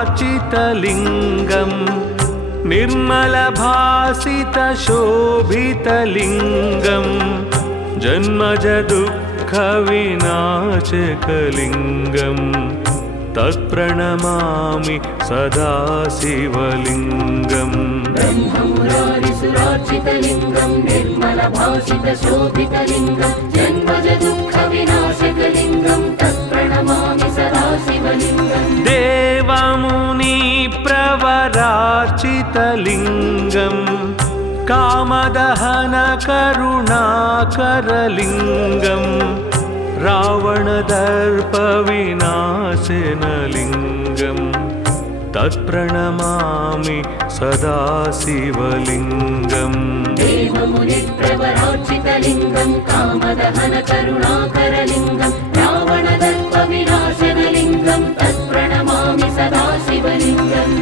सुरगुरुसुरवरपूजितलिङ्गं निर्मलभासितशोभितलिङ्गं जन्मज दुःखविनाशकलिङ्गं तत्प्रणमामि सदा शिवलिङ्गम्। ब्रह्ममुरारिसुरार्चितलिङ्गं निर्मलभासितशोभितलिङ्गं जन्मज दुःखविनाशकलिङ्गं तत्प्रणमामि सदा शिवलिङ्गम्। देवमुनिप्रवरार्चितलिङ्गं कामदहनकरुणाकरलिङ्गं रावणदर्पविनाशनलिङ्गं तत्प्रणमामि सदा शिवलिङ्गम्। देवमुनिप्रवरार्चितलिङ्गं कामदहनकरुणाकरलिङ्गं रावणदर्पविनाशनलिङ्गं तत्प्रणमामि सदा शिवलिङ्गम्।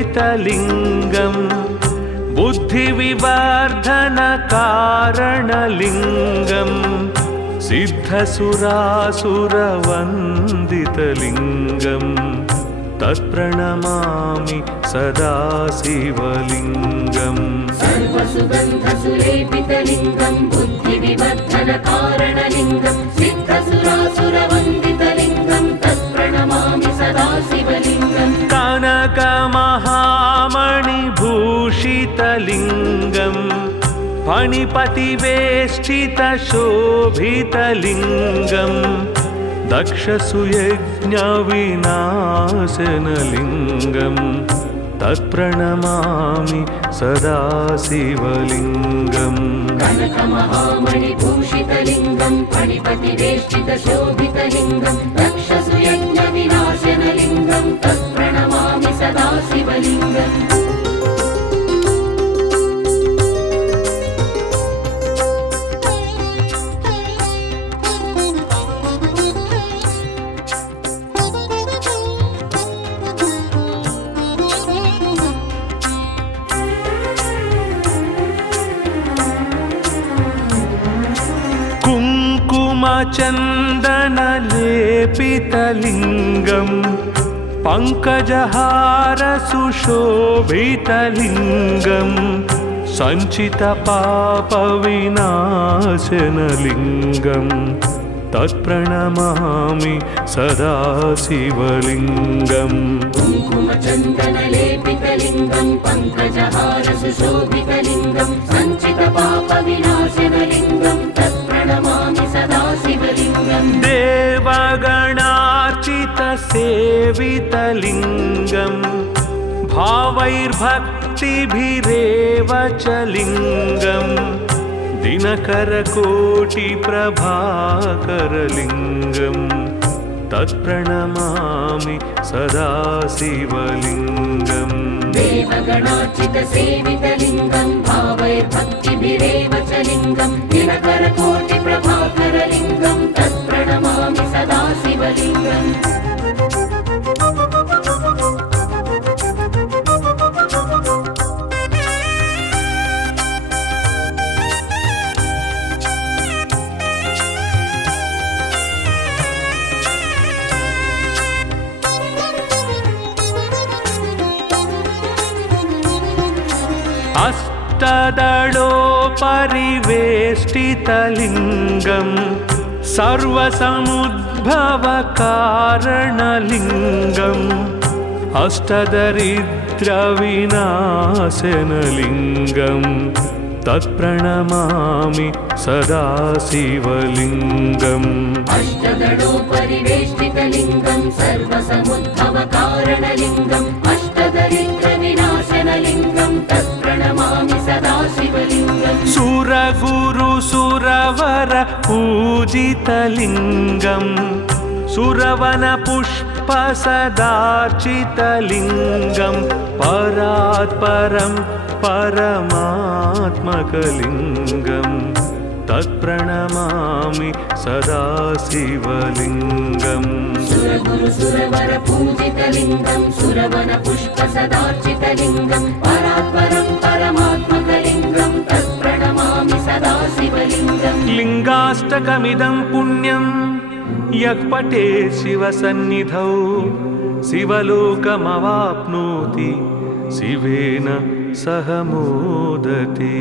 सर्वसुगन्धसुलेपितलिङ्गं बुद्धिविवर्धनकारणलिङ्गं सिद्धसुरासुरवन्दितलिङ्गं तत्प्रणमामि सदा शिवलिङ्गम्। सर्वसुगन्धसुलेपितलिङ्गं बुद्धिविवर्धनकारणलिङ्गं सिद्धसुरासुरवन्दितलिङ्गं तत्प्रणमामि सदा शिवलिङ्गम्। कनकमहामणिभूषितलिङ्गं फणिपतिवेष्टितशोभितलिङ्गं दक्षसुयज्ञविनाशनलिङ्गं तत्प्रणमामि सदा शिवलिङ्गम्। कनकमहामणिभूषितलिङ्गं फणिपतिवेष्टितशोभितलिङ्गं दक्षसुयज्ञविनाशनलिङ्गं तत्प्रणमामि सदा शिवलिङ्गम्। कुङ्कुमचन्दनलेपितलिङ्गं पङ्कजहारसुशोभितलिङ्गं सञ्चितपापविनाशनलिङ्गं तत्प्रणमामि सदा शिवलिङ्गम्। कुङ्कुमचन्दनलेपितलिङ्गं पङ्कजहारसुशोभितलिङ्गं सञ्चितपापविनाशनलिङ्गं तत्प्रणमामि सदा शिवलिङ्गम्। देवगणार्चितसेवितलिङ्गं भावैर्भक्तिभिरेव च लिङ्गं दिनकरकोटिप्रभाकरलिङ्गं तत्प्रणमामि सदा शिवलिङ्गम्। देवगणार्चितसेवितलिङ्गं भावैर्भक्तिभिरेव च लिङ्गं दिनकरकोटिप्रभाकरलिङ्गं तत्प्रणमामि सदा शिवलिङ्गम्। अष्टदलोपरिवेष्टितलिङ्गं सर्वसमुद्भवकारणलिङ्गम् अष्टदरिद्रविनाशनलिङ्गं तत्प्रणमामि सदा शिवलिङ्गम्। अष्टदलोपरिवेष्टितलिङ्गं सर्वसमुद्भवकारणलिङ्गम् अष्टदरिद्रविनाशनलिङ्गं तत्प्रणमामि सदा शिवलिङ्गम्। सुरगुरुसुरवरपूजितलिङ्गं सुरवनपुष्पसदार्चितलिङ्गं परात् परं परमात्मकलिङ्गं तत्प्रणमामि सदा शिवलिङ्गम् सुरगुरु सुरवर पूजितलिङ्गं सुरवन पुष्प सदार्चितलिङ्गं परात्परं परमात्मकलिङ्गं तत्प्रणमामि सदा शिवलिङ्गम् लिङ्गाष्टकमिदं पुण्यं यः पठेत् शिवसन्निधौ शिवलोकमवाप्नोति शिवेन सह मोदते।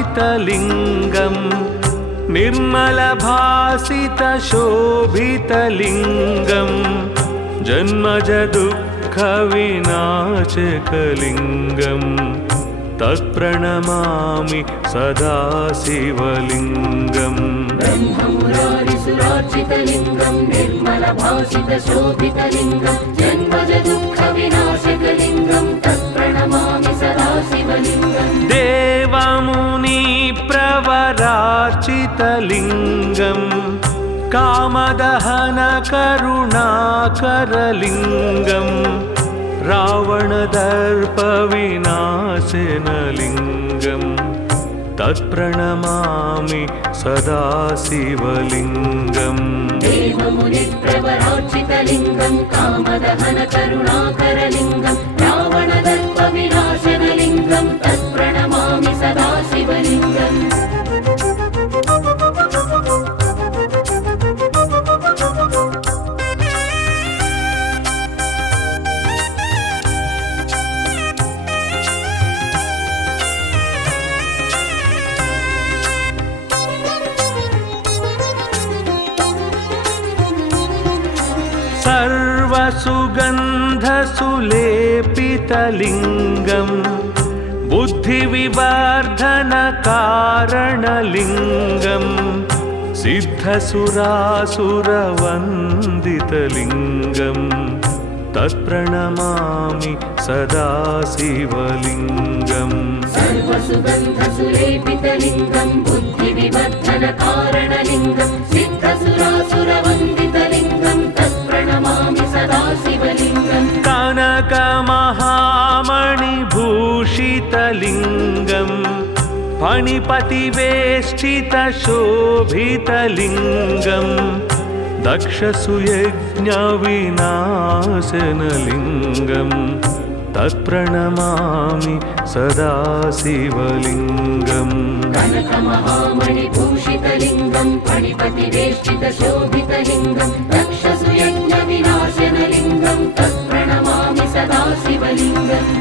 ब्रह्ममुरारिसुराचितलिङ्गं निर्मलभासितशोभितलिङ्गं जन्मजदुःखविनाशकलिङ्गं तत्प्रणमामि सदा शिवलिङ्गम् ब्रह्ममुरारिसुरार्चितलिङ्गं निर्मलभासितशोभितलिङ्गं जन्मजदुःखविनाशकलिङ्गं तत्प्रणमामि सदा शिवलिङ्गम् देवमुनिप्रवरार्चितलिङ्गं कामदहनकरुणाकरलिङ्गं रावणदर्पविनाशनलिङ्गं तत्प्रणमामि सदा शिवलिङ्गम् देवमुनिप्रवरार्चितलिङ्गं कामदहनकरुणाकरलिङ्गं रावणदर्पविनाशनलिङ्गं तत्प्रणमामि सदा शिवलिङ्गम् सर्वसुगन्धसुलेपितलिङ्गं बुद्धिविवर्धनकारणलिङ्गं सिद्धसुरासुरवन्दितलिङ्गं तत्प्रणमामि सदा शिवलिङ्गम् सर्वसुगन्धसुलेपितलिङ्गं बुद्धिविवर्धनकारणलिङ्गं सिद्धसुरासुरवन्दितलिङ्गं तत्प्रणमामि सदा शिवलिङ्गम् कनकमहामणिभूषितलिङ्गं फणिपतिवेष्टितशोभितलिङ्गं दक्षसुयज्ञविनाशनलिङ्गं तत्प्रणमामि सदा शिवलिङ्गम् कनकमहामणिभूषितलिङ्गं फणिपतिवेष्टितशोभितलिङ्गं दक्षसुयज्ञविनाशनलिङ्गं तत्प्रणमामि सदा शिवलिङ्गम्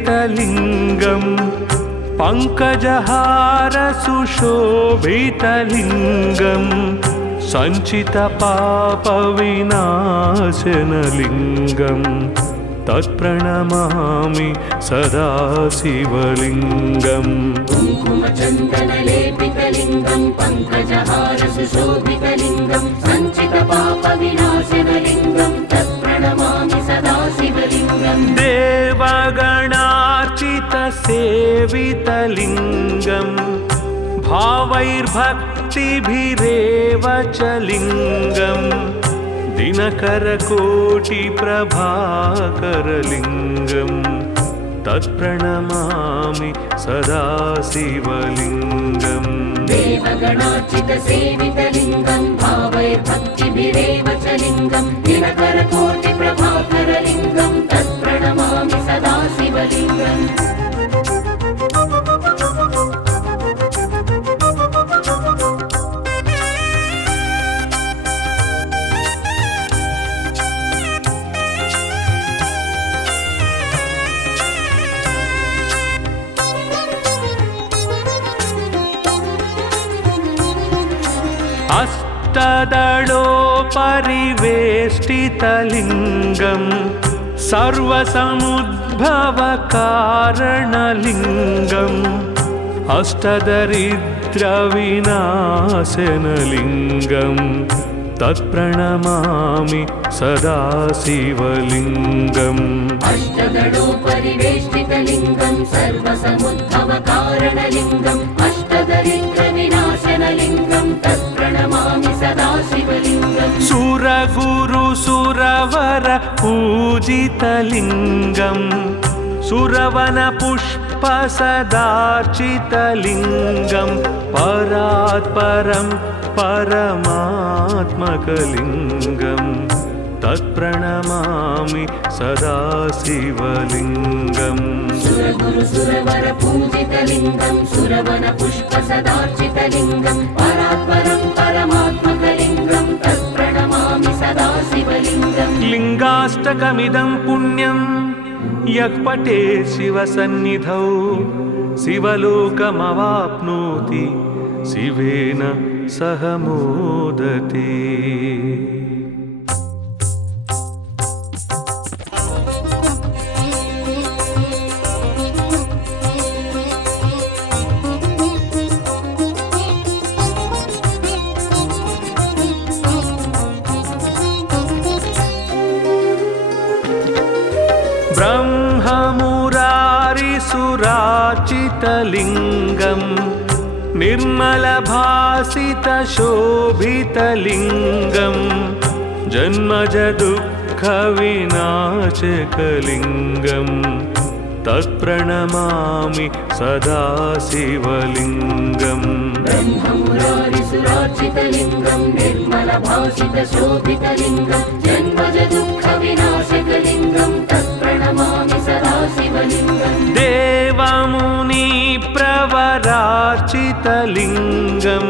कुङ्कुमचन्दनलेपितलिङ्गं पङ्कजहारसुशोभितलिङ्गं सञ्चितपापविनाशनलिङ्गं तत्प्रणमामि सदा शिवलिङ्गम् कुङ्कुमचन्दनलेपितलिङ्गं पङ्कजहारसुशोभितलिङ्गं सञ्चितपापविनाशनलिङ्गं तत्प्रणमामि सदा शिवलिङ्गम् देवगणार्चितसेवितलिङ्गं भावैर्भक्तिभिरेव च लिङ्गं दिनकरकोटिप्रभाकरलिङ्गं तत्प्रणमामि सदा शिवलिङ्गम् देवगणार्चितसेवितलिङ्गं भावैर्भक्तिभिरेव च लिङ्गं दिनकरकोटिप्रभाकरलिङ्गं तत्प्रणमामि सदा शिवलिङ्गम् अष्टदलोपरिवेष्टितलिङ्गं सर्वसमुद्भवकारणलिङ्गम् अष्टदरिद्रविनाशनलिङ्गम् तत्प्रणमामि सदा शिवलिङ्गम् अष्टदलोपरिवेष्टितलिङ्गं सर्वसमुद्भवकारणलिङ्गम् अष्टदरिद्रविनाशनलिङ्गं तत्प्रणमामि सदा शिवलिङ्गम् सुरगुरुसुरवर पूजितलिङ्गम् सुरवनपुष्पसदार्चितलिङ्गं परात्परं परमात्मकलिङ्गं तत्प्रणमामि सदा शिवलिङ्गम् सुरगुरुसुरवर पूजितलिङ्गं सुरवनपुष्पसदार्चितलिङ्गं परात्परं परमात्मकलिङ्गं तत्प्रणमामि सदा शिवलिङ्गम् लिङ्गाष्टकमिदं पुण्यं यः पठेत् शिवसन्निधौ शिवलोकमवाप्नोति शिवेन सह मोदते। ब्रह्ममुरारिसुरार्चितलिङ्गं निर्मलभासितशोभितलिङ्गं जन्मजदुःखविनाशकलिङ्गं तत्प्रणमामि सदा शिवलिङ्गम् ब्रह्ममुरारिसुरार्चितलिङ्गं निर्मलभासितशोभितलिङ्गं जन्मजदुःखविनाशकलिङ्गं तत्प्रणमामि सदा शिवलिङ्गम् देवमुनिप्रवरार्चितलिङ्गं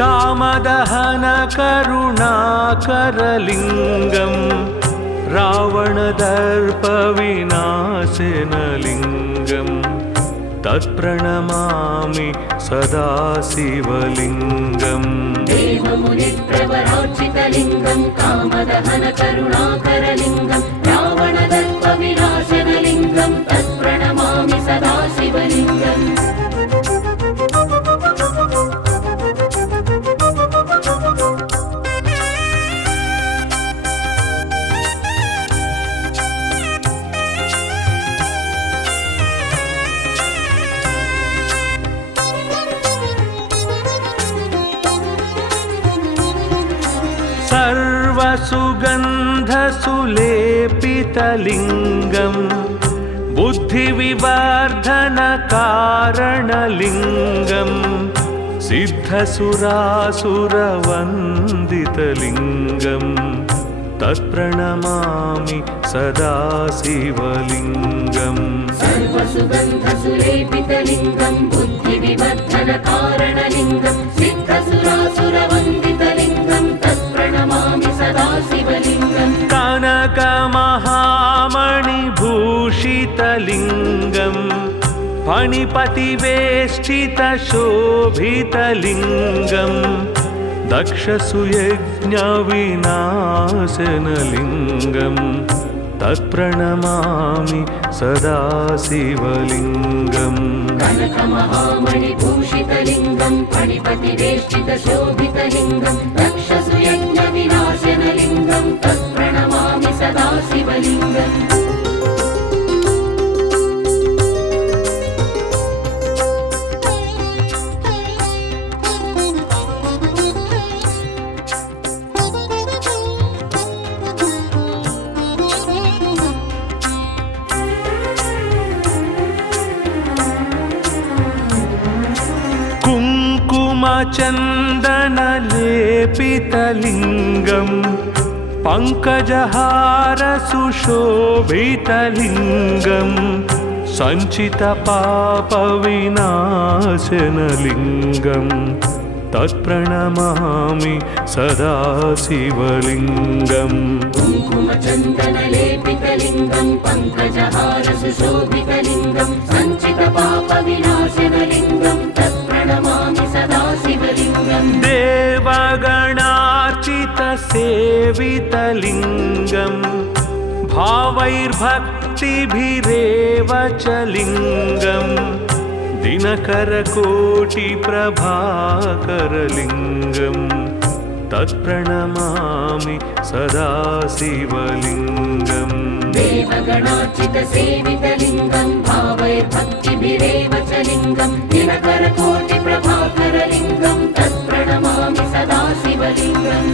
कामदहनकरुणाकरलिङ्गं रावणदर्पविनाशनलिङ्गं तत्प्रणमामि सदा शिवलिङ्गम् देवमुनिप्रवरार्चितलिङ्गं कामदहनकरुणाकरलिङ्गं रावणदर्पविनाशनलिङ्गं तत्प्रणमामि सदा शिवलिङ्गम् सर्वसुगन्धसुलेपितलिङ्गं बुद्धिविवर्धनकारणलिङ्गं सिद्धसुरासुरवन्दितलिङ्गं तत्प्रणमामि सदा शिवलिङ्गम् सर्वसुगन्धसुलेपितलिङ्गं बुद्धिविवर्धनकारणलिङ्गं सिद्धसुरासुरवन्दितलिङ्गं तत्प्रणमामि सदा शिवलिङ्गम् कनकमहामणिभूषितलिङ्गं फणिपतिवेष्टितशोभितलिङ्गं दक्षसुयज्ञविनाशनलिङ्गं तत्प्रणमामि सदा शिवलिङ्गम् कनकमहामणिभूषितलिङ्गं फणिपतिवेष्टितशोभितलिङ्गं दक्षसुयज्ञविनाशनलिङ्गं तत्प्रणमामि सदा शिवलिङ्गम् कुङ्कुमचन्दनलेपितलिङ्गं पङ्कजहारसुशोभितलिङ्गं सञ्चितपापविनाशनलिङ्गं तत्प्रणमामि सदा शिवलिङ्गम् कुङ्कुमचन्दनलेपितलिङ्गं पङ्कजहारसुशोभितलिङ्गं सञ्चितपापविनाशनलिङ्गं तत्प्रणमामि सदा शिवलिङ्गम् देवगणा सेवितलिङ्गम् भावैर्भक्तिभिरेव च लिङ्गम् दिनकरकोटिप्रभाकरलिङ्गम् तत्प्रणमामि सदा शिवलिङ्गम् देवगणार्चितसेवितलिङ्गम् भावैर्भक्तिभिरेव च लिङ्गम् दिनकरकोटिप्रभाकरलिङ्गम् तत्प्रणमामि सदा शिवलिङ्गम्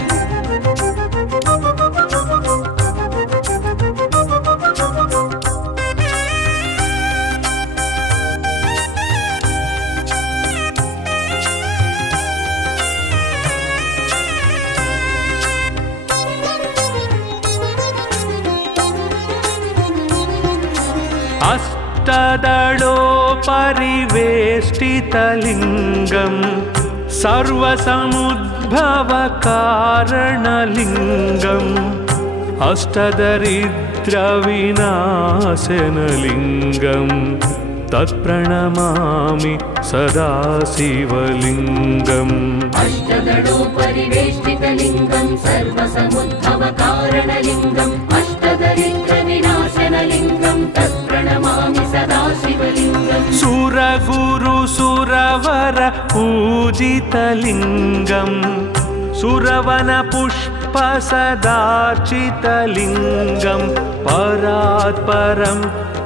अष्टदलोपरिवेष्टितलिङ्गम् सर्वसमुद्भवकारणलिङ्गम् अष्टदरिद्रविनाशनलिङ्गम् तत्प्रणमामि सदा शिवलिङ्गम् अष्टदलोपरिवेष्टितलिङ्गम् सर्वसमुद्भवकारणलिङ्गम् अष्टदरिद्रविनाशनलिङ्गम् तत्प्रणमामि सदा शिवलिङ्गम् सुरगुरुसुरवर पूजितलिङ्गम् सुरवनपुष्पसदार्चितलिङ्गम् परात्परं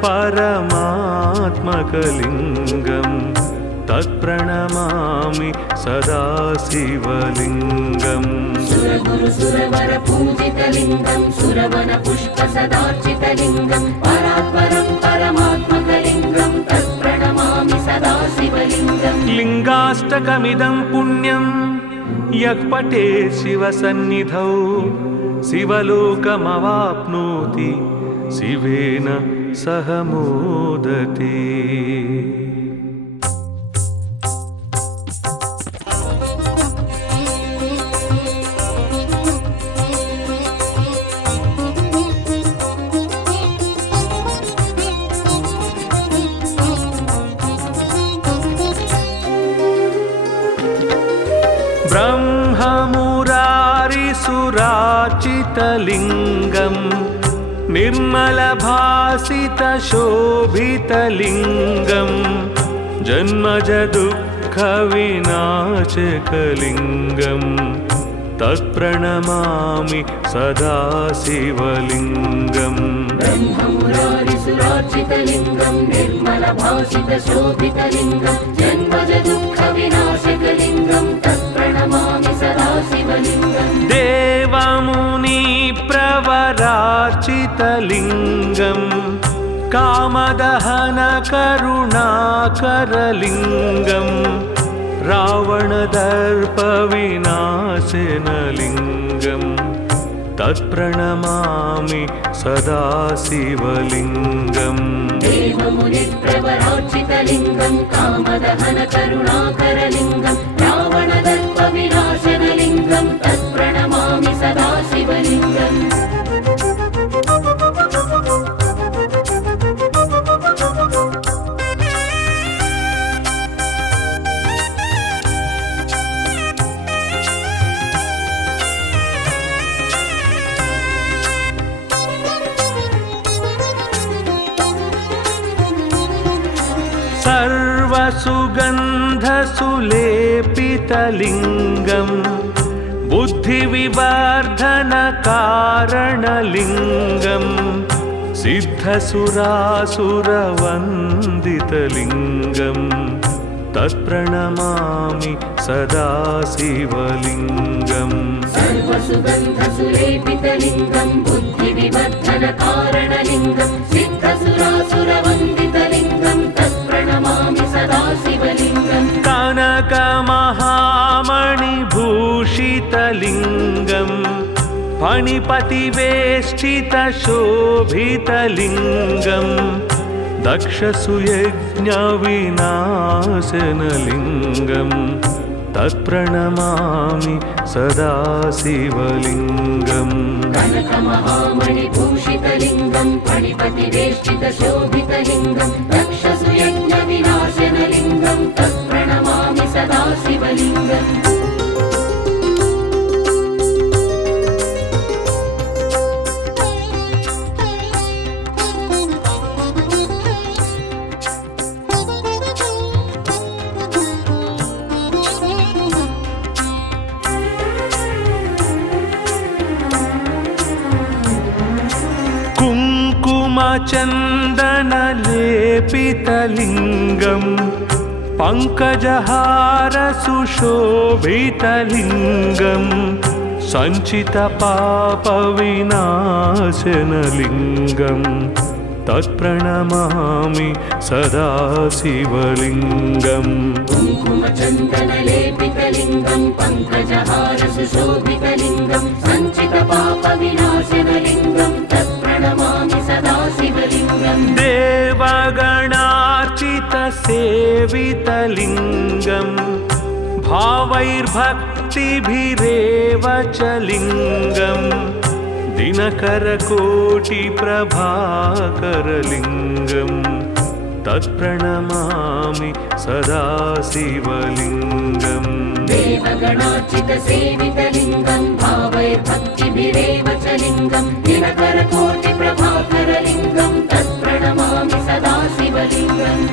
परमात्मकलिङ्गम् तत्प्रणमामि सदा शिवलिङ्गम् सुरगुरुसुरवर पूजितलिङ्गम् सुरवनपुष्पसदार्चितलिङ्गम् परात्परं परमात्मकलिङ्गम् तत्प्रणमामि सदा शिवलिङ्गम् लिङ्गाष्टकमिदं पुण्यं यः पठेत् शिवसन्निधौ शिवलोकमवाप्नोति शिवेन सह मोदते। ब्रह्ममुरारिसुरार्चितलिङ्गम् निर्मलभासितशोभितलिङ्गम् जन्मजदुःखविनाशकलिङ्गम् तत्प्रणमामि सदा शिवलिङ्गम् ब्रह्ममुरारिसुरार्चितलिङ्गम् निर्मलभासितशोभितलिङ्गम् जन्मजदुःखविनाशकलिङ्गम् तत्प्रणमामि सदा शिवलिङ्गम् देवमुनिप्रवरार्चितलिङ्गम् कामदहनकरुणाकरलिङ्गम् रावणदर्पविनाशनलिङ्गम् तत्प्रणमामि सदा शिवलिङ्गम् देवमुनिप्रवरार्चितलिङ्गम् कामदहनकरुणाकरलिङ्गम् रावणदर्पविनाशनलिङ्गम् तत्प्रणमामि सदा शिवलिङ्गम् सर्वसुगन्धसुलेपितलिङ्गम् बुद्धिविवर्धनकारणलिङ्गम् सिद्धसुरासुरवन्दितलिङ्गम् तत्प्रणमामि सदा शिवलिङ्गम् सर्वसुगन्धसुलेपितलिङ्गम् बुद्धिविवर्धनकारणलिङ्गम् सिद्धसुरासुरवन्दितलिङ्गम् तत्प्रणमामि सदा शिवलिङ्गम् कनकमहामणिभूषितलिङ्गम् फणिपतिवेष्टितशोभितलिङ्गम् दक्षसुयज्ञविनाशनलिङ्गम् तत्प्रणमामि सदा शिवलिङ्गम् कनकमहामणिभूषितलिङ्गम् फणिपतिवेष्टितशोभितलिङ्गम् दक्षसुयज्ञविनाशनलिङ्गम् तत्प्रणमामि सदा शिवलिङ्गम् कुङ्कुमचन्दनलेपितलिङ्गं पङ्कजहारसुशोभितलिङ्गं सञ्चितपापविनाशनलिङ्गं तत्प्रणमामि सदा शिवलिङ्गम् कुङ्कुमचन्दनलेपितलिङ्गं पङ्कजहारसुशोभितलिङ्गं सञ्चितपापविनाशनलिङ्गं तत्प्रणमामि सदा शिवलिङ्गम् देवगणार्चितसेवितलिङ्गं भावैर्भक्तिभिरेव च लिङ्गं दिनकरकोटिप्रभाकरलिङ्गं तत्प्रणमामि सदा शिवलिङ्गम् देवगणार्चितसेवितलिङ्गं भावैर्भक्तिभिरेव च लिङ्गं दिनकरकोटिप्रभाकरलिङ्गं तत्प्रणमामि सदा शिवलिङ्गम्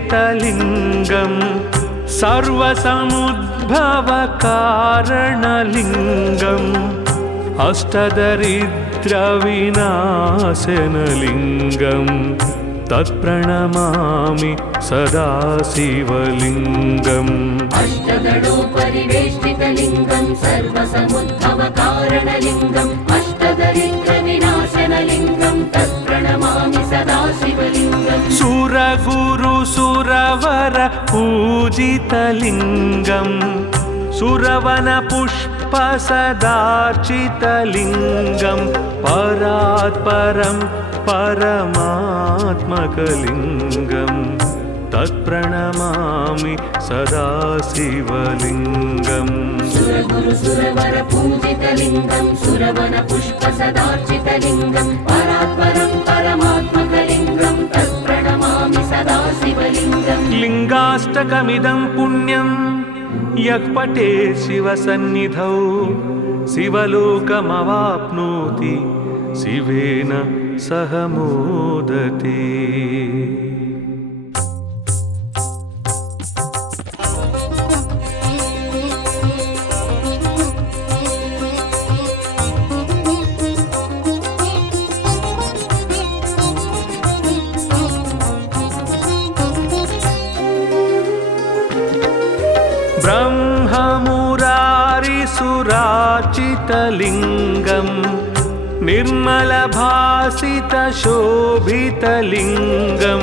अष्टदलोपरिवेष्टितलिङ्गं सर्वसमुद्भवकारणलिङ्गम् अष्टदरिद्रविनाशनलिङ्गं तत्प्रणमामि सदा शिवलिङ्गम् अष्टदलोपरिवेष्टितलिङ्गं सर्वसमुद्भवकारणलिङ्गम् अष्टदरिद्रविनाशनलिङ्गं तत्प्रणमामि सदा शिवलिङ्गम् सुरगुरुसुरवर पूजितलिङ्गं सुरवनपुष्पसदार्चितलिङ्गं परात्परं परमात्मकलिङ्गं तत्प्रणमामि सदा शिवलिङ्गम् सुरगुरुसुरवर पूजितलिङ्गं सुरवनपुष्पसदार्चितलिङ्गं परात्परं परमात्मकलिङ्गं तत्प्रणमामि सदा शिवलिङ्गम् लिङ्गाष्टकमिदं पुण्यं यः पठेत् शिवसन्निधौ शिवलोकमवाप्नोति शिवेन सह मोदते। ब्रह्ममुरारिसुरार्चितलिङ्गं निर्मलभासितशोभितलिङ्गं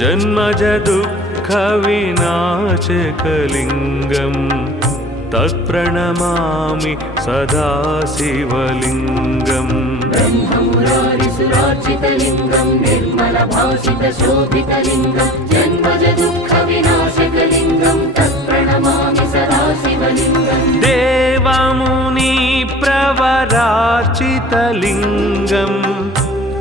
जन्मजदुःखविनाशकलिङ्गं तत्प्रणमामि सदा शिवलिङ्गम् ब्रह्ममुरारिसुरार्चितलिङ्गं निर्मलभासितशोभितलिङ्गं जन्मजदुःखविनाशकलिङ्गं तत्प्रणमामि सदा शिवलिङ्गम् देवमुनिप्रवरार्चितलिङ्गं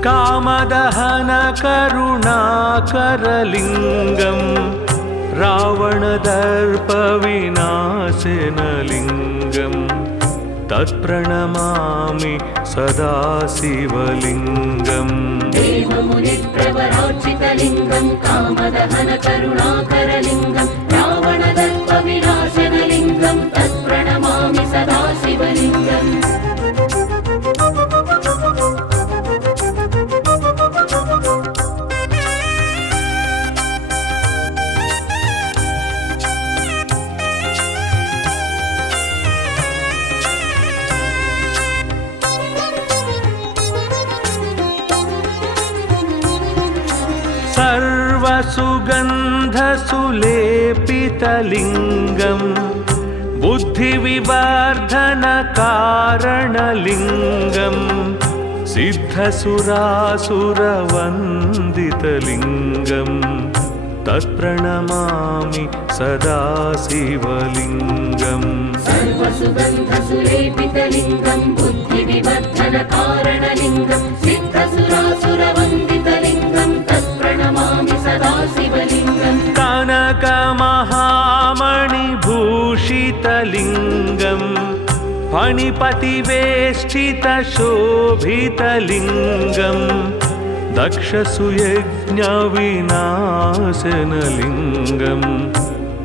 कामदहनकरुणाकरलिङ्गं रावणदर्पविनाशनलिङ्गं तत्प्रणमामि सदा शिवलिङ्गम् देवमुनिप्रवरार्चितलिङ्गं कामदहनकरुणाकरलिङ्गं रावणदर्पविनाशनलिङ्गं तत्प्रणमामि सदा शिवलिङ्गम् सर्वसुगन्धसुलेपितलिङ्गं बुद्धिविवर्धनकारणलिङ्गं सिद्धसुरासुरवन्दितलिङ्गं तत्प्रणमामि सदा शिवलिङ्गम् सर्वसुगन्धसुलेपितलिङ्गं बुद्धिविवर्धनकारणलिङ्गं सिद्धसुरासुरवन्दितलिङ्गं तत्प्रणमामि सदा शिवलिङ्गम् कनकमहा भूषितलिङ्गं फणिपतिवेष्टितशोभितलिङ्गं दक्षसुयज्ञविनाशनलिङ्गं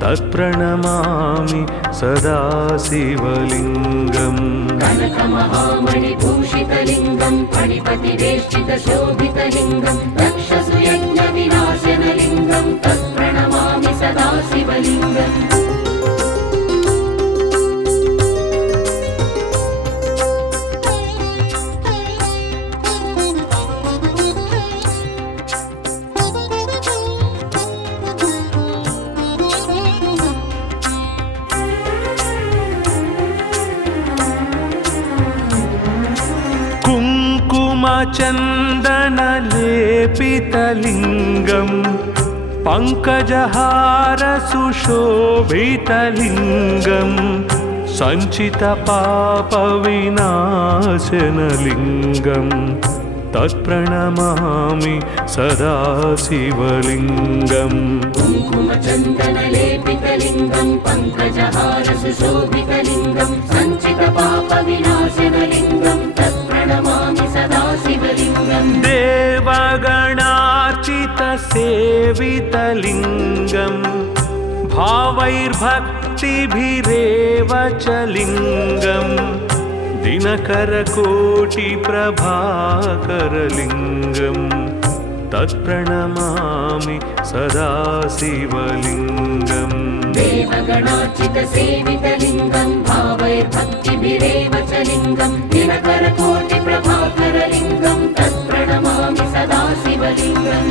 तत्प्रणमामि सदा शिवलिङ्गम् कनकमहामणिभूषितलिङ्गं फणिपतिवेष्टितशोभितलिङ्गं दक्षसुयज्ञविनाशनलिङ्गं तत्प्रणमामि सदा शिवलिङ्गम् कुङ्कुमचन्दनलेपितलिङ्गं पङ्कजहारसुशोभितलिङ्गं सञ्चितपापविनाशनलिङ्गं तत्प्रणमामि सदा शिवलिङ्गम् कुङ्कुमचन्दनलेपितलिङ्गं पङ्कजहारसुशोभितलिङ्गं सञ्चितपापविनाशनलिङ्गं तत्प्रणमामि सदा शिवलिङ्गम् देवगणार्चितसेवितलिङ्गं भावैर्भक्तिभिरेव च लिङ्गं दिनकरकोटिप्रभाकरलिङ्गं तत्प्रणमामि सदा शिवलिङ्गम् देवगणार्चितसेवितलिङ्गं भावैर्भक्तिभिरेव च लिङ्गं दिनकरकोटिप्रभाकरलिङ्गं तत्प्रणमामि सदा शिवलिङ्गम्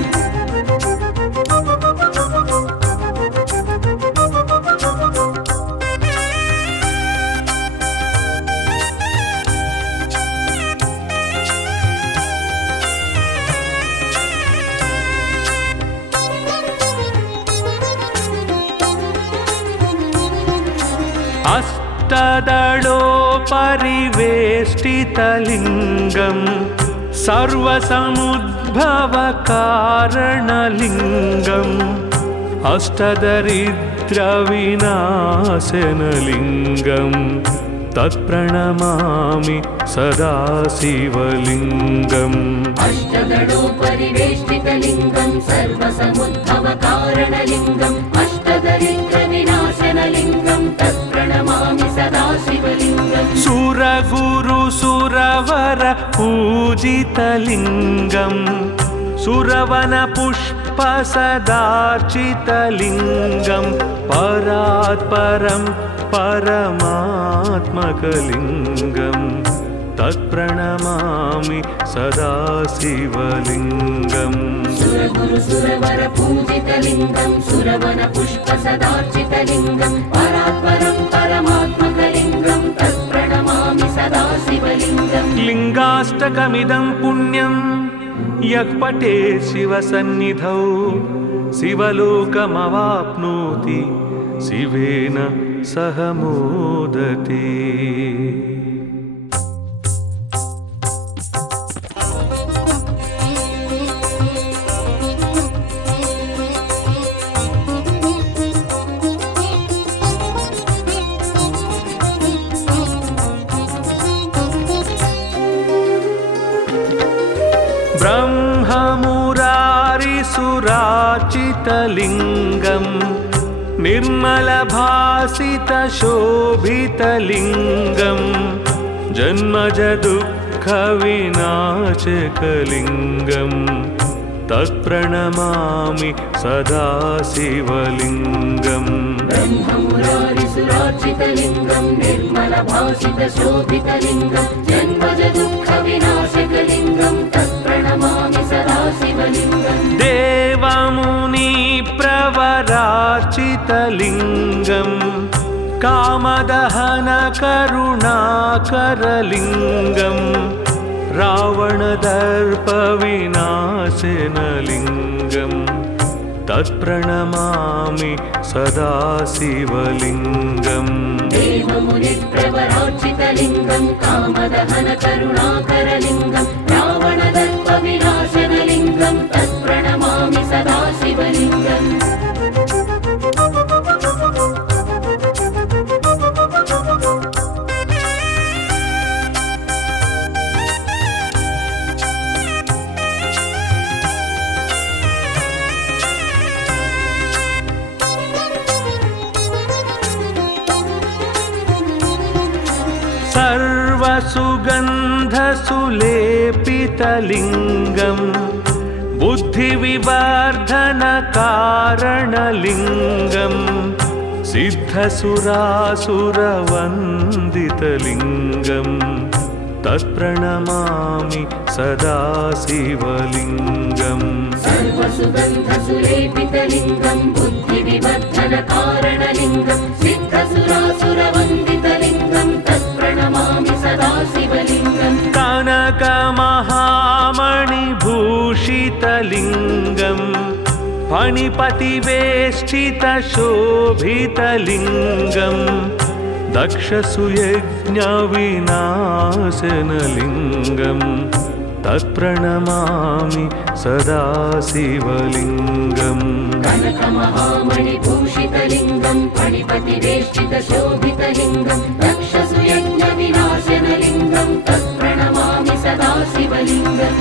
अष्टदलोपरिवेष्टितलिङ्गं सर्वसमुद्भवकारणलिङ्गम् अष्टदरिद्रविनाशनलिङ्गं तत्प्रणमामि सदा शिवलिङ्गम् अष्टदलोपरिवेष्टितलिङ्गं सर्वसमुद्भवकारणलिङ्गम् अष्टदरिद्रविनाशनलिङ्गं तत्प्रणमामि सदा शिवलिङ्गम् सुरगुरुसुरवर पूजितलिङ्गं सुरवनपुष्पसदार्चितलिङ्गं परात्परं परमात्मकलिङ्गं तत्प्रणमामि सदा शिवलिङ्गम् सुरगुरुसुरवर पूजितलिङ्गं सुरवनपुष्पसदार्चितलिङ्गं परात्परं परमात्मकलिङ्गं तत्प्रणमामि सदा शिवलिङ्गम् लिङ्गाष्टकमिदं पुण्यं यः पठेत् शिवसन्निधौ शिवलोकमवाप्नोति शिवेन सह मोदते। ब्रह्ममुरारिसुरार्चितलिङ्गं निर्मलभासितशोभितलिङ्गं जन्मजदुःखविनाशकलिङ्गं तत्प्रणमामि सदा शिवलिङ्गम् ब्रह्ममुरारिसुरार्चितलिङ्गं निर्मलभासितशोभितलिङ्गं जन्मजदुःखविनाशकलिङ्गं तत्प्रणमामि सदा शिवलिङ्गम् देवमुनिप्रवरार्चितलिङ्गं कामदहनकरुणाकरलिङ्गं रावणदर्पविनाशनलिङ्गं तत्प्रणमामि सदा शिवलिङ्गम् देवमुनिप्रवरार्चितलिङ्गं कामदहनकरुणाकरलिङ्गं रावणदर्पविनाशनलिङ्गं तत्प्रणमामि सदा शिवलिङ्गम् सुगन्धसुलेपितलिङ्गं बुद्धिविवर्धनकारणलिङ्गं सिद्धसुरासुरवन्दितलिङ्गं तत्प्रणमामि सदा शिवलिङ्गम् सर्वसुगन्धसुलेपितलिङ्गं बुद्धिविवर्धनकारणलिङ्गं सिद्धसुरासुरवन्दितलिङ्गं तत्प्रणमामि सदा शिवलिङ्गम् कनकमहामणिभूषितलिङ्गं फणिपतिवेष्टितशोभितलिङ्गं दक्षसुयज्ञविनाशनलिङ्गं तत्प्रणमामि सदा शिवलिङ्गम् कनकमहामणिभूषितलिङ्गं फणिपतिवेष्टितशोभितलिङ्गं दक्षसुयज्ञविनाशनलिङ्गं तत्प्रणमामि सदा शिवलिङ्गम्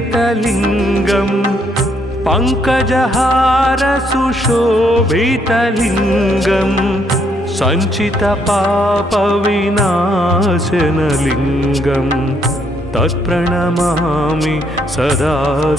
कुङ्कुमचन्दनलेपितलिङ्गं पङ्कजहारसुशोभितलिङ्गं सञ्चितपापविनाशनलिङ्गं तत्प्रणमामि सदा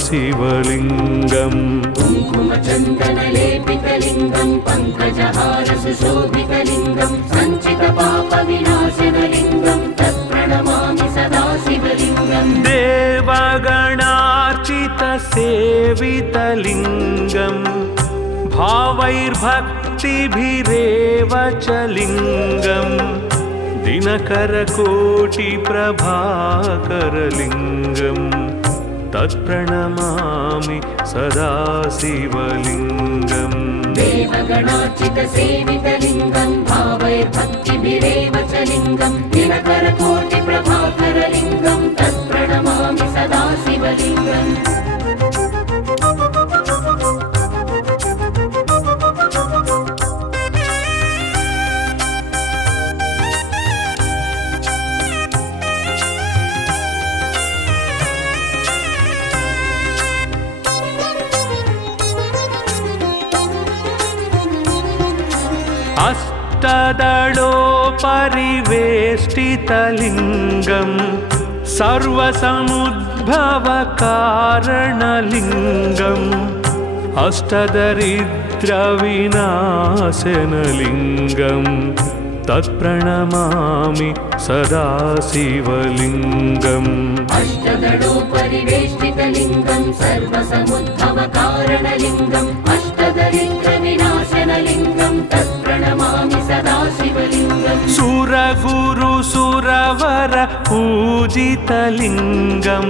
शिवलिङ्गम् कुङ्कुमचन्दनलेपितलिङ्गं पङ्कजहारसुशोभितलिङ्गं सञ्चितपापविनाशनलिङ्गं तत्प्रणमामि सदा शिवलिङ्गम् देवगणार्चितसेवितलिङ्गं भावैर्भक्तिभिरेव च लिङ्गं दिनकरकोटिप्रभाकरलिङ्गं तत्प्रणमामि सदा शिवलिङ्गम् देवगणार्चितसेवितलिङ्गं भावैर्भक्तिभिरेव च लिङ्गं दिनकरकोटिप्रभाकरलिङ्गं तत्प्रणमामि सदा शिवलिङ्गम् अष्टदलोपरिवेष्टितलिङ्गं सर्वसमुद्भवकारणलिङ्गम् अष्टदरिद्रविनाशनलिङ्गं तत्प्रणमामि सदा शिवलिङ्गम् अष्टदलोपरिवेष्टितलिङ्गं सर्वसमुद्भवकारणलिङ्गम् अष्टदरिद्रविनाशनलिङ्गं तत्प्रणमामि सदा शिवलिङ्गम् सुरगुरुसुरवर पूजितलिङ्गं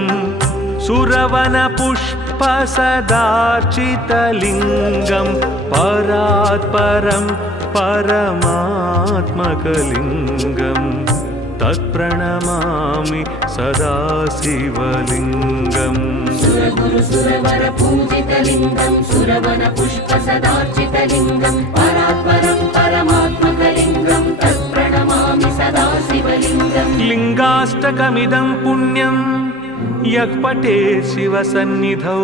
सुरवनपुष्पसदार्चितलिङ्गं परात्परं परमात्मकलिङ्गं तत्प्रणमामि सदा शिवलिङ्गम् सुरगुरुसुरवर पूजितलिङ्गं सुरवनपुष्पसदार्चितलिङ्गं परात्परं परमात्मकलिङ्गं तत्प्रणमामि सदा शिवलिङ्गम् लिङ्गाष्टकमिदं पुण्यं यः पठेत् शिवसन्निधौ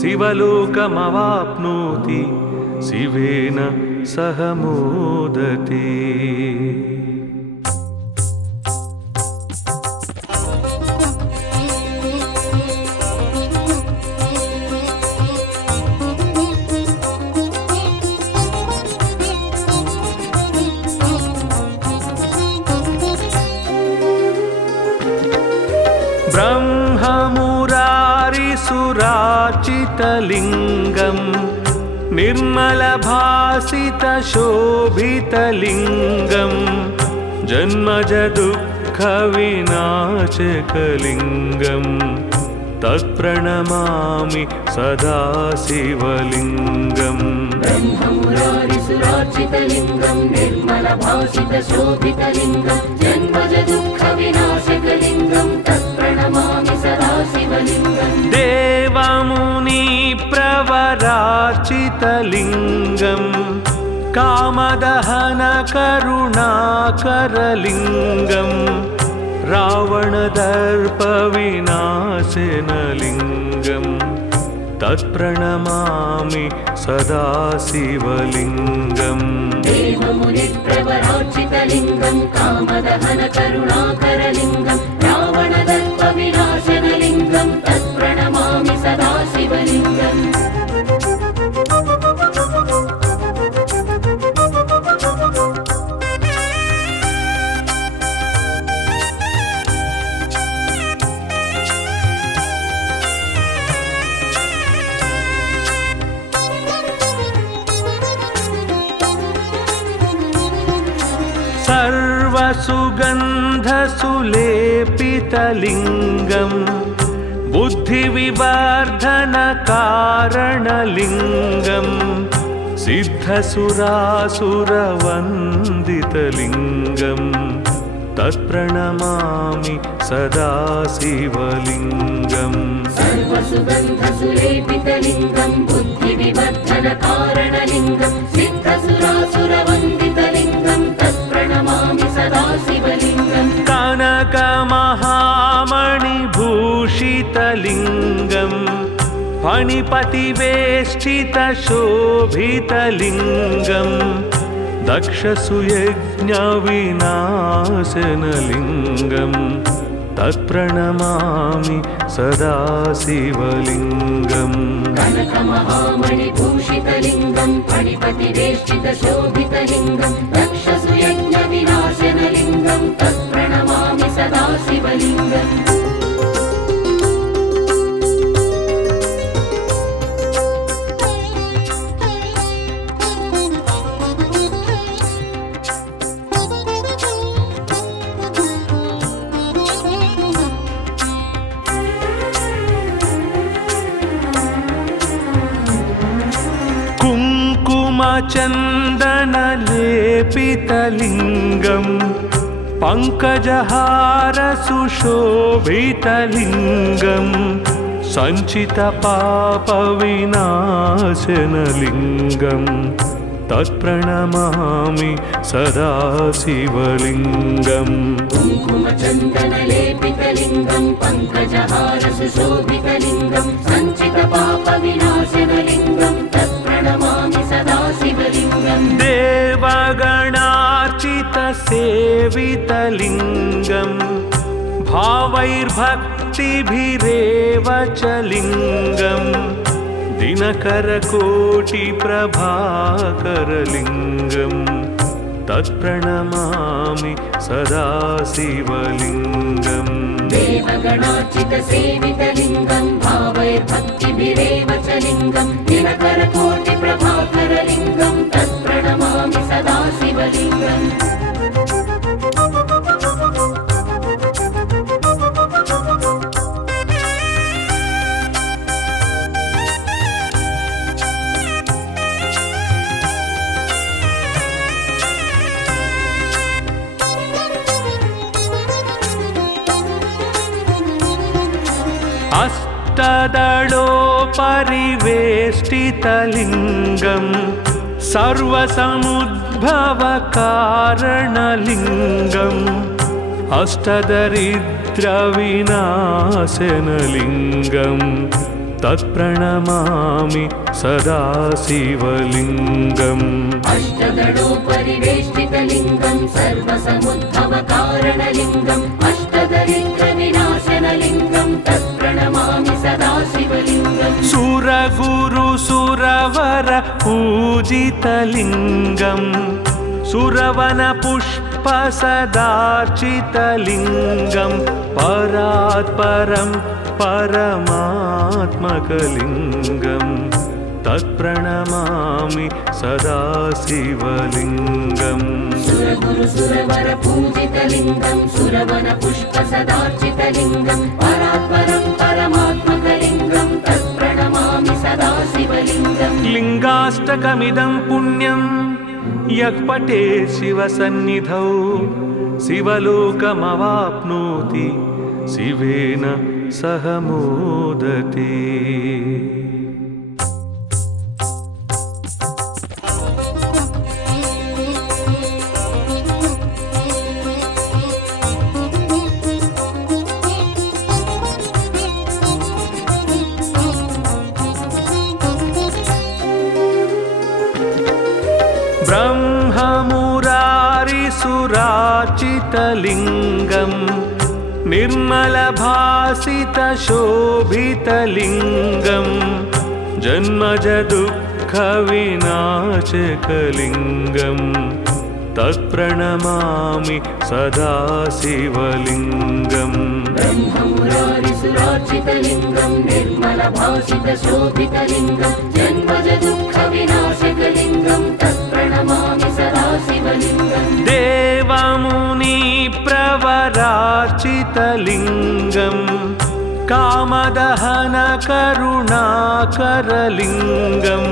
शिवलोकमवाप्नोति शिवेन सह मोदते। ब्रह्ममुरारिसुरार्चितलिङ्गं निर्मलभासितशोभितलिङ्गं जन्मजदुःखविनाशकलिङ्गं तत्प्रणमामि सदा शिवलिङ्गम् ब्रह्ममुरारिसुरार्चितलिङ्गं निर्मलभासितशोभितलिङ्गं जन्मजदुःखविनाशकलिङ्गं तत्प्रणमामि सदा शिवलिङ्गम् देवमुनि प्रवरार्चितलिङ्गं कामदहनकरुणाकरलिङ्गं रावणदर्पविनाशनलिङ्गं तत्प्रणमामि सदा शिवलिङ्गम् देवमुनिप्रवरार्चितलिङ्गं कामदहनकरुणाकरलिङ्गं रावणदर्पविनाशनलिङ्गं तत्प्रणमामि सदा शिवलिङ्गम् सर्वसुगन्धसुलेपितलिङ्गं बुद्धिविवर्धनकारणलिङ्गं सिद्धसुरासुरवन्दितलिङ्गं तत्प्रणमामि सदा शिवलिङ्गम् सर्वसुगन्धसुलेपितलिङ्गं बुद्धिविवर्धनकारणलिङ्गं सिद्धसुरासुरवन्दितलिङ्गं तत्प्रणमामि सदा शिवलिङ्गम् कनकमहामणिभूषितलिङ्गं फणिपतिवेष्टितशोभितलिङ्गं दक्षसुयज्ञविनाशनलिङ्गं तत्प्रणमामि सदा शिवलिङ्गम् कनकमहामणिभूषितलिङ्गं फणिपतिवेष्टितशोभितलिङ्गं दक्षसुयज्ञविनाशनलिङ्गं तत्प्रणमामि सदा शिवलिङ्गम् कुङ्कुमचन्दनलेपितलिङ्गं पङ्कजहारसुशोभितलिङ्गं सञ्चितपापविनाशनलिङ्गं तत्प्रणमामि सदा शिवलिङ्गम् कुङ्कुमचन्दनलेपितलिङ्गं पङ्कजहारसुशोभितलिङ्गं सञ्चितपापविनाशनलिङ्गं तत्प्रणमामि सदा शिवलिङ्गम् देवगणार्चितसेवितलिङ्गं भावैर्भक्तिभिरेव च लिङ्गं दिनकरकोटिप्रभाकरलिङ्गं तत्प्रणमामि सदा शिवलिङ्गम् देवगणार्चितसेवितलिङ्गं भावैर्भक्तिभिरेव च लिङ्गं दिनकरकोटिप्रभाकरलिङ्गं तत्प्रणमामि सदा शिवलिङ्गम् अष्टदलोपरिवेष्टितलिङ्गं सर्वसमुद्भवकारणलिङ्गं अष्टदरिद्रविनाशनलिङ्गं तत्प्रणमामि सदा शिवलिङ्गम् अष्टदलोपरिवेष्टितलिङ्गं सर्वसमुद्भवकारणलिङ्गम् अष्टदरिद्रविनाशनलिङ्गं तत्प्रणमामि सदा शिवलिङ्गम् सुरगुरुसुरवर पूजितलिङ्गं सुरवनपुष्पसदार्चितलिङ्गं परात्परं परमात्मकलिङ्गं तत्प्रणमामि सदा शिवलिङ्गम् सुरगुरुसुरवर पूजितलिङ्गं सुरवनपुष्पसदार्चितलिङ्गं परात्परं परमात्मकलिङ्गं तत्प्रणमामि सदा शिवलिङ्गम् लिङ्गाष्टकमिदं पुण्यं यः पठेत् शिवसन्निधौ शिवलोकमवाप्नोति शिवेन सह मोदते। सुरवरपूजितलिङ्गं निर्मलभासितशोभितलिङ्गं जन्मज दुःखविनाशकलिङ्गं तत्प्रणमामि सदा शिवलिङ्गम् ब्रह्ममुरारिसुरार्चितलिङ्गं निर्मलभासितशोभितलिङ्गं जन्मज दुःखविनाशकलिङ्गं तत्प्रणमामि सदा शिवलिङ्गम् देवमुनिप्रवरार्चितलिङ्गं कामदहनकरुणाकरलिङ्गं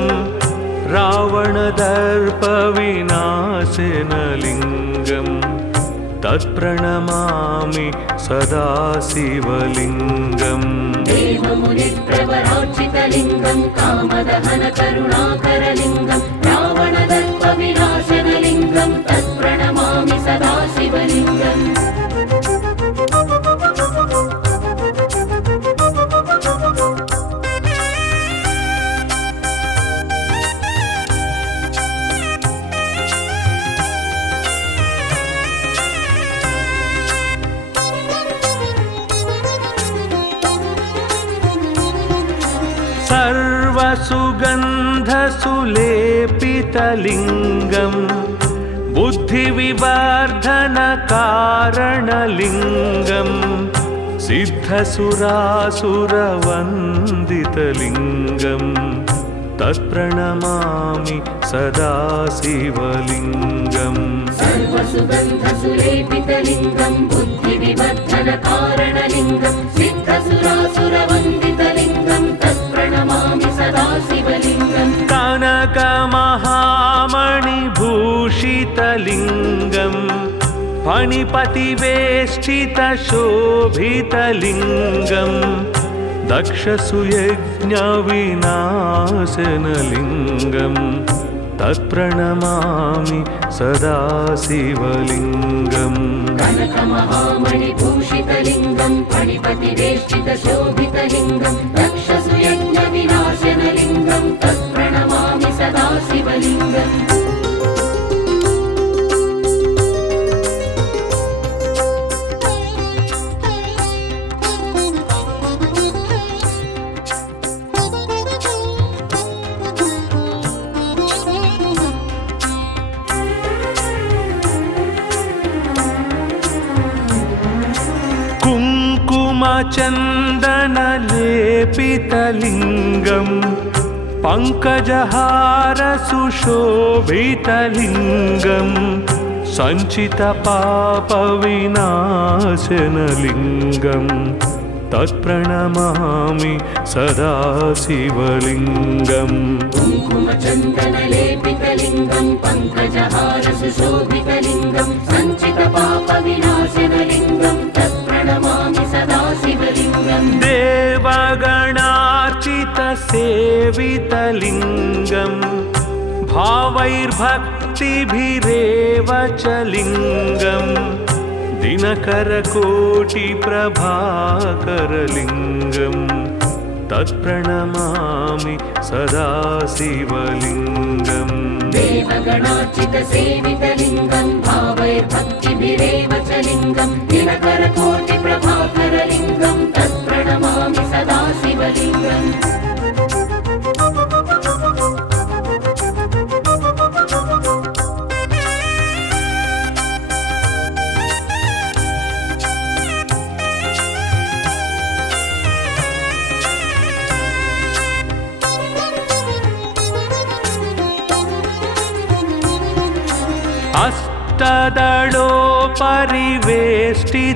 रावणदर्पविनाशनलिङ्गं तत्प्रणमामि सदा शिवलिङ्गम् देवमुनिप्रवरार्चितलिङ्गं कामदहनकरुणाकरलिङ्गं रावणदर्पविनाशनलिङ्गं तत्प्रणमामि सदा शिवलिङ्गम् सर्वसुगन्धसुलेपितलिङ्गं बुद्धिविवर्धनकारणलिङ्गं सिद्धसुरासुरवन्दितलिङ्गं तत्प्रणमामि सदा शिवलिङ्गम् सर्वसुगन्धसुलेपितलिङ्गं बुद्धिविवर्धनकारणलिङ्गं सिद्धसुरासुरवन्दितलिङ्गं तत्प्रणमामि सदा शिवलिङ्गम् कनकमहामणिभूषितलिङ्गं फणिपतिवेष्टितशोभितलिङ्गं दक्षसुयज्ञविनाशनलिङ्गं तत्प्रणमामि सदा शिवलिङ्गम् कनकमहामणिभूषितलिङ्गं फणिपतिवेष्टितशोभितलिङ्गं दक्षसुयज्ञविनाशनलिङ्गं तत्प्रणमामि सदा शिवलिङ्गम् कुङ्कुमचन्दनलेपितलिङ्गं पङ्कजहारसुशोभितलिङ्गं सञ्चितपापविनाशनलिङ्गं तत्प्रणमामि सदा शिवलिङ्गम् कुङ्कुमचन्दनलेपितलिङ्गं पङ्कजहारसुशोभितलिङ्गं सञ्चितपापविनाशनलिङ्गं तत्प्रणमामि सदा शिवलिङ्गम् देवगणार्चितसेवितलिङ्गं भावैर्भक्तिभिरेव च लिङ्गं दिनकरकोटिप्रभाकरलिङ्गं तत्प्रणमामि सदा शिवलिङ्गम् देवगणार्चितसेवितलिङ्गं भावैर्भक्तिभिरेव च लिङ्गं दिनकरकोटिप्रभाकरलिङ्गं तत्प्रणमामि सदा शिवलिङ्गम्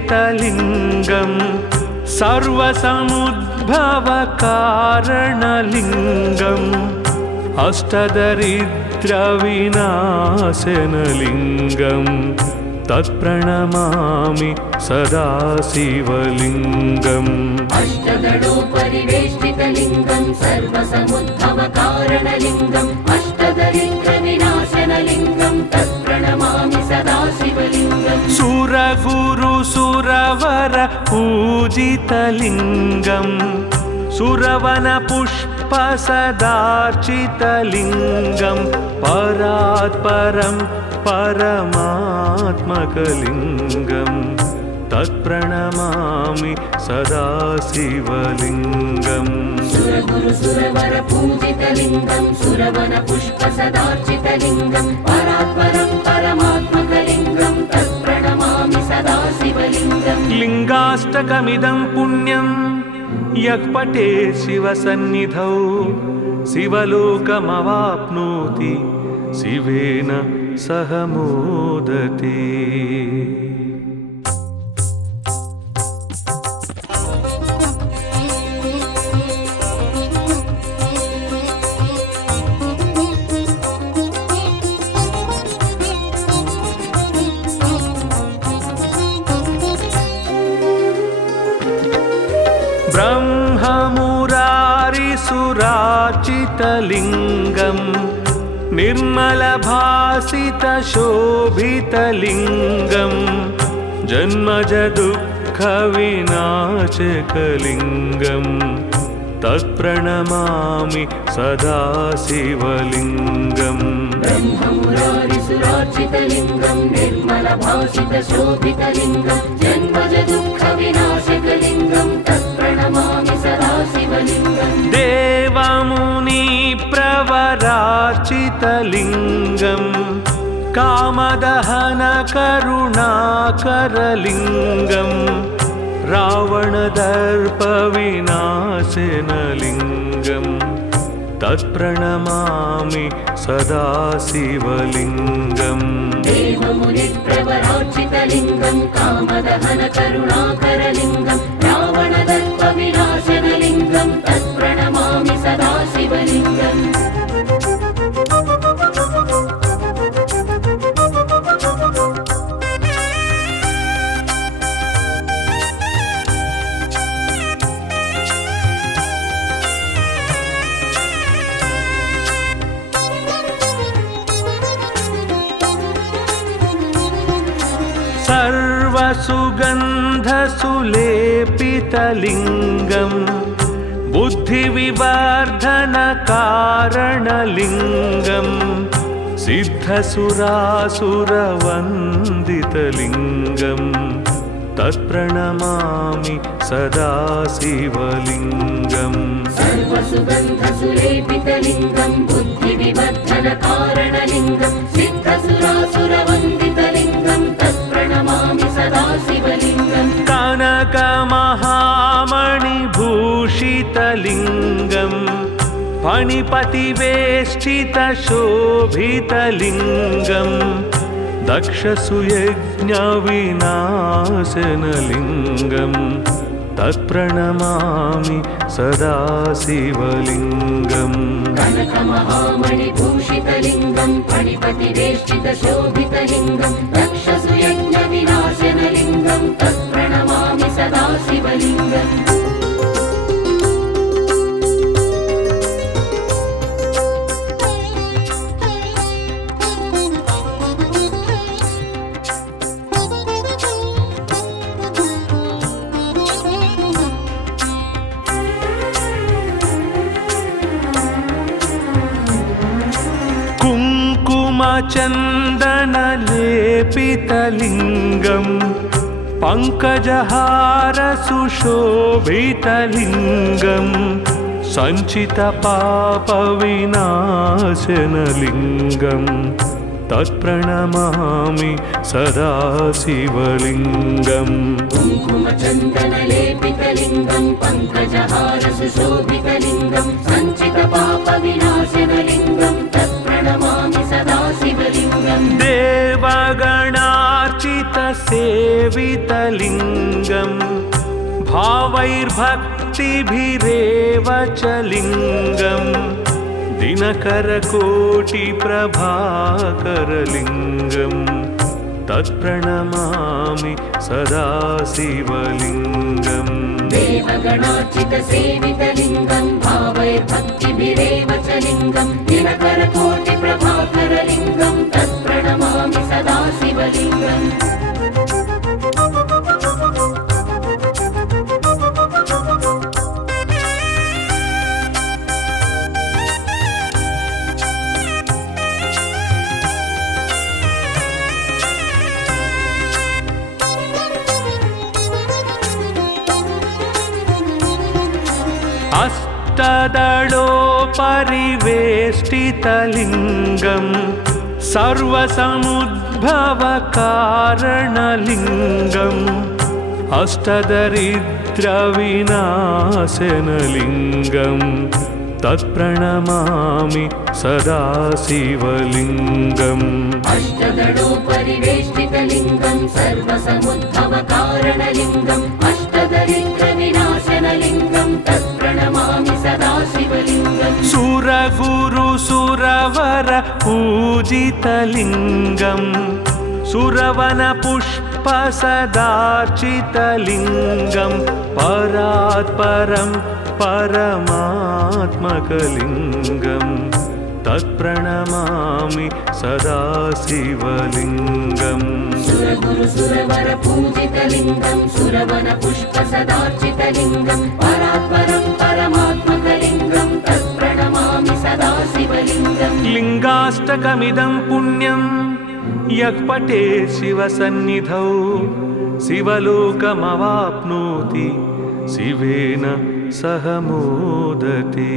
अष्टदलोपरिवेष्टितलिङ्गं सर्वसमुद्भवकारणलिङ्गम् अष्टदरिद्रविनाशनलिङ्गं तत्प्रणमामि सदा शिवलिङ्गम् अष्टदलोपरिवेष्टितलिङ्गं सर्वसमुद्भवकारणलिङ्गम् अष्टदरिद्रविनाशनलिङ्गं तत्प्रणमामि सदा शिवलिङ्गम् सुरगुरुसुरवरपूजितलिङ्गं सुरवनपुष्पसदार्चितलिङ्गं परात् परं परमात्मकलिङ्गं तत्प्रणमामि सदा शिवलिङ्गम् सुरगुरु सुरवर पूजितलिङ्गं सुरवन पुष्प सदार्चितलिङ्गं परात्परं परमात्मकलिङ्गं तत्प्रणमामि सदा शिवलिङ्गम् लिङ्गाष्टकमिदं पुण्यं यः पठेत् शिवसन्निधौ शिवलोकमवाप्नोति शिवेन सह मोदते। ब्रह्ममुरारिसुराचितलिङ्गं निर्मलभासितशोभितलिङ्गं जन्मजदुःखविनाशकलिङ्गं तत्प्रणमामि सदा शिवलिङ्गम् ब्रह्ममुरारिसुरार्चितलिङ्गं निर्मलभासितशोभितलिङ्गं जन्मजदुःखविनाशकलिङ्गं तत्प्रणमामि सदा शिवलिङ्गम् देवमुनिप्रवरार्चितलिङ्गं कामदहनकरुणाकरलिङ्गं रावणदर्पविनाशनलिङ्गं तत्प्रणमामि सदा शिवलिङ्गम् देवमुनिप्रवरार्चितलिङ्गं कामदहनकरुणाकरलिङ्गं रावणदर्पविनाशनलिङ्गं तत्प्रणमामि सदा शिवलिङ्गम् सर्वसुगन्धसुलेपितलिङ्गं बुद्धिविवर्धनकारणलिङ्गं सिद्धसुरासुरवन्दितलिङ्गं तत्प्रणमामि सदा शिवलिङ्गम् सर्वसुगन्धसुलेपितलिङ्गं बुद्धिविवर्धनकारणलिङ्गं सिद्धसुरासुरवन्दितलिङ्गं तत्प्रणमामि सदा शिवलिङ्गम् कनकमहामणिभूषितलिङ्गं फणिपतिवेष्टितशोभितलिङ्गं दक्षसुयज्ञविनाशनलिङ्गं तत्प्रणमामि सदा शिवलिङ्गम् कनकमहामणिभूषितलिङ्गं फणिपतिवेष्टितशोभितलिङ्गं दक्षसुयज्ञविनाशनलिङ्गं तत्प्रणमामि सदा शिवलिङ्गम् कुङ्कुमचन्दनलेपितलिङ्गं पङ्कजहारसुशोभितलिङ्गं सञ्चितपापविनाशनलिङ्गं तत्प्रणमामि सदा शिवलिङ्गम् कुङ्कुमचन्दनलेपितलिङ्गं पङ्कजहारसुशोभितलिङ्गं सञ्चितपापविनाशनलिङ्गं तत्प्रणमामि सदा शिवलिङ्गम् देवगणार्चितसेवितलिङ्गं भावैर्भक्तिभिरेव च लिङ्गं दिनकरकोटिप्रभाकरलिङ्गं तत्प्रणमामि सदा शिवलिङ्गम् देवगणार्चितसेवितलिङ्गं भावैर्भक्तिभिरेव च लिङ्गं दिनकरकोटिप्रभाकरलिङ्गं तत्प्रणमामि सदा शिवलिङ्गम् अष्टदलोपरिवेष्टितलिङ्गं सर्वसमुद्भवकारणलिङ्गम् अष्टदरिद्रविनाशनलिङ्गम् तत्प्रणमामि सदा शिवलिङ्गम् अष्टदलोपरिवेष्टितलिङ्गं सर्वसमुद्भवकारणलिङ्गम् अष्टदरिद्रविनाशनलिङ्गं तत्प्रणमामि सदा शिवलिङ्गम् सुरगुरुसुरवर पूजितलिङ्गम् सुरवनपुष्पसदार्चितलिङ्गं परात् परं परमात्मकलिङ्गं तत्प्रणमामि सदा शिवलिङ्गम् सुरगुरुसुरवर पूजितलिङ्गं सुरवनपुष्पसदार्चितलिङ्गं परात् परं परमात्मकलिङ्गं तत्प्रणमामि सदा शिवलिङ्गम् लिङ्गाष्टकमिदं पुण्यं यः पठेत् शिवसन्निधौ शिवलोकमवाप्नोति शिवेन सह मोदते।